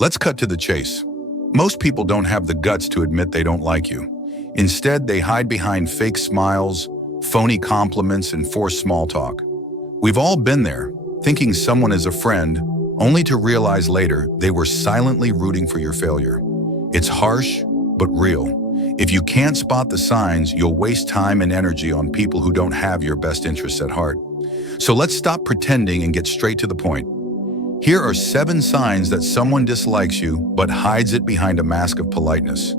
Let's cut to the chase. Most people don't have the guts to admit they don't like you. Instead, they hide behind fake smiles, phony compliments, and forced small talk. We've all been there, thinking someone is a friend, only to realize later they were silently rooting for your failure. It's harsh, but real. If you can't spot the signs, you'll waste time and energy on people who don't have your best interests at heart. So let's stop pretending and get straight to the point. Here are 7 signs that someone dislikes you but hides it behind a mask of politeness.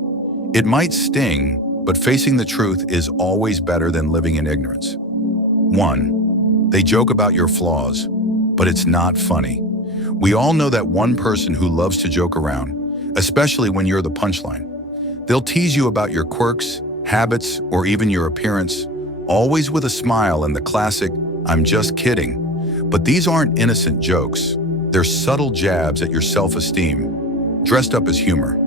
It might sting, but facing the truth is always better than living in ignorance. 1. They joke about your flaws, but it's not funny. We all know that one person who loves to joke around, especially when you're the punchline. They'll tease you about your quirks, habits, or even your appearance, always with a smile and the classic, "I'm just kidding." But these aren't innocent jokes. They're subtle jabs at your self-esteem, dressed up as humor.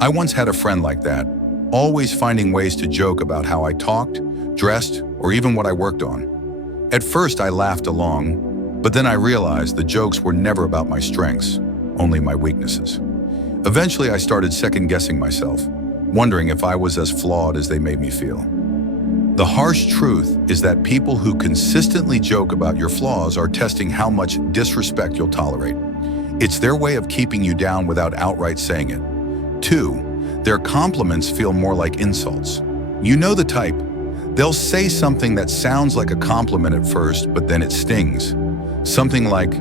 I once had a friend like that, always finding ways to joke about how I talked, dressed, or even what I worked on. At first, I laughed along, but then I realized the jokes were never about my strengths, only my weaknesses. Eventually, I started second-guessing myself, wondering if I was as flawed as they made me feel. The harsh truth is that people who consistently joke about your flaws are testing how much disrespect you'll tolerate. It's their way of keeping you down without outright saying it. 2. Their compliments feel more like insults. You know the type. They'll say something that sounds like a compliment at first, but then it stings. Something like,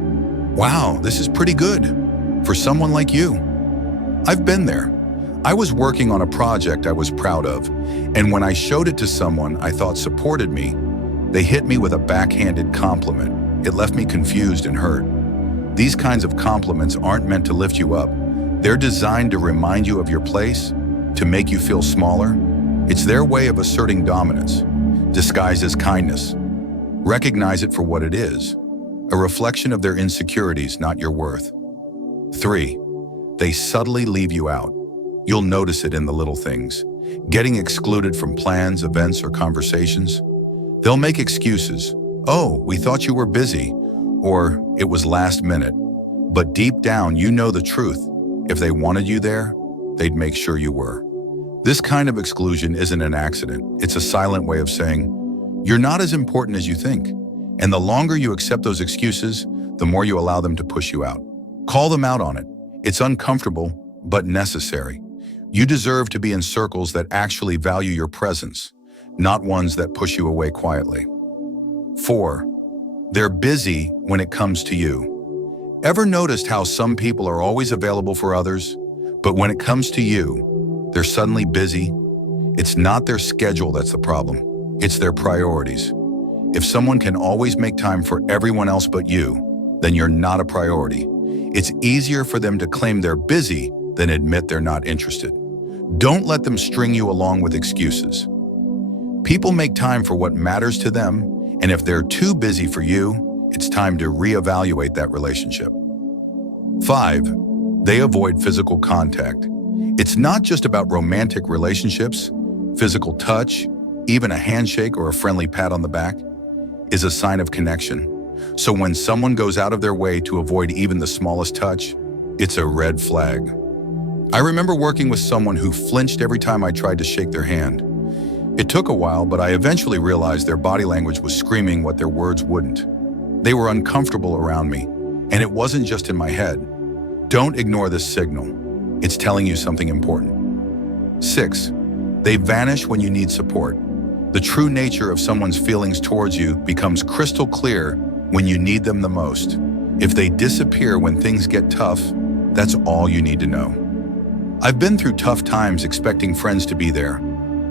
"Wow, this is pretty good for someone like you." I've been there. I was working on a project I was proud of, and when I showed it to someone I thought supported me, they hit me with a backhanded compliment. It left me confused and hurt. These kinds of compliments aren't meant to lift you up. They're designed to remind you of your place, to make you feel smaller. It's their way of asserting dominance, disguised as kindness. Recognize it for what it is, a reflection of their insecurities, not your worth. 3. They subtly leave you out. You'll notice it in the little things. Getting excluded from plans, events, or conversations. They'll make excuses. "Oh, we thought you were busy," or "it was last minute." But deep down, you know the truth. If they wanted you there, they'd make sure you were. This kind of exclusion isn't an accident. It's a silent way of saying, "You're not as important as you think." And the longer you accept those excuses, the more you allow them to push you out. Call them out on it. It's uncomfortable, but necessary. You deserve to be in circles that actually value your presence, not ones that push you away quietly. 4. They're busy when it comes to you. Ever noticed how some people are always available for others, but when it comes to you, they're suddenly busy? It's not their schedule that's the problem. It's their priorities. If someone can always make time for everyone else but you, then you're not a priority. It's easier for them to claim they're busy than admit they're not interested. Don't let them string you along with excuses. People make time for what matters to them, and if they're too busy for you, it's time to reevaluate that relationship. 5. They avoid physical contact. It's not just about romantic relationships. Physical touch, even a handshake or a friendly pat on the back, is a sign of connection. So when someone goes out of their way to avoid even the smallest touch, it's a red flag. I remember working with someone who flinched every time I tried to shake their hand. It took a while, but I eventually realized their body language was screaming what their words wouldn't. They were uncomfortable around me, and it wasn't just in my head. Don't ignore this signal. It's telling you something important. 6. They vanish when you need support. The true nature of someone's feelings towards you becomes crystal clear when you need them the most. If they disappear when things get tough, that's all you need to know. I've been through tough times expecting friends to be there,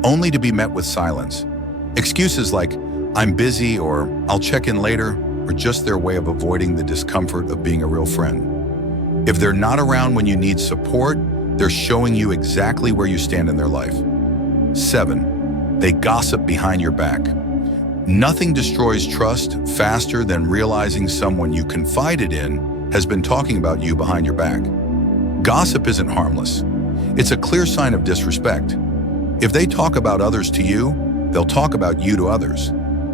only to be met with silence. Excuses like, "I'm busy," or "I'll check in later," are just their way of avoiding the discomfort of being a real friend. If they're not around when you need support, they're showing you exactly where you stand in their life. 7. They gossip behind your back. Nothing destroys trust faster than realizing someone you confided in has been talking about you behind your back. Gossip isn't harmless. It's a clear sign of disrespect. If they talk about others to you, they'll talk about you to others.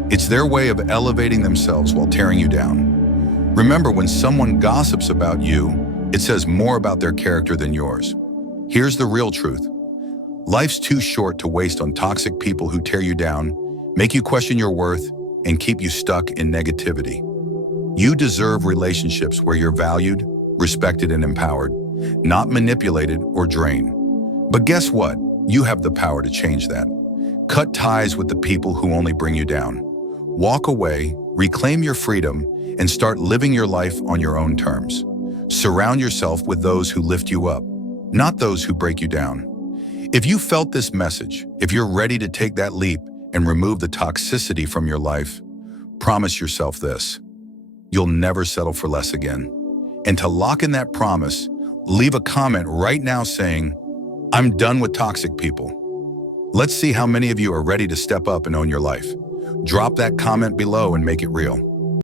It's their way of elevating themselves while tearing you down. Remember, when someone gossips about you, It says more about their character than yours. Here's the real truth. Life's too short to waste on toxic people who tear you down, make you question your worth, and keep you stuck in negativity. You deserve relationships where you're valued, respected, and empowered, not manipulated or drained. But guess what? You have the power to change that. Cut ties with the people who only bring you down. Walk away, reclaim your freedom, and start living your life on your own terms. Surround yourself with those who lift you up, not those who break you down. If you felt this message, if you're ready to take that leap and remove the toxicity from your life, promise yourself this: you'll never settle for less again. And to lock in that promise, leave a comment right now saying, "I'm done with toxic people." Let's see how many of you are ready to step up and own your life. Drop that comment below and make it real.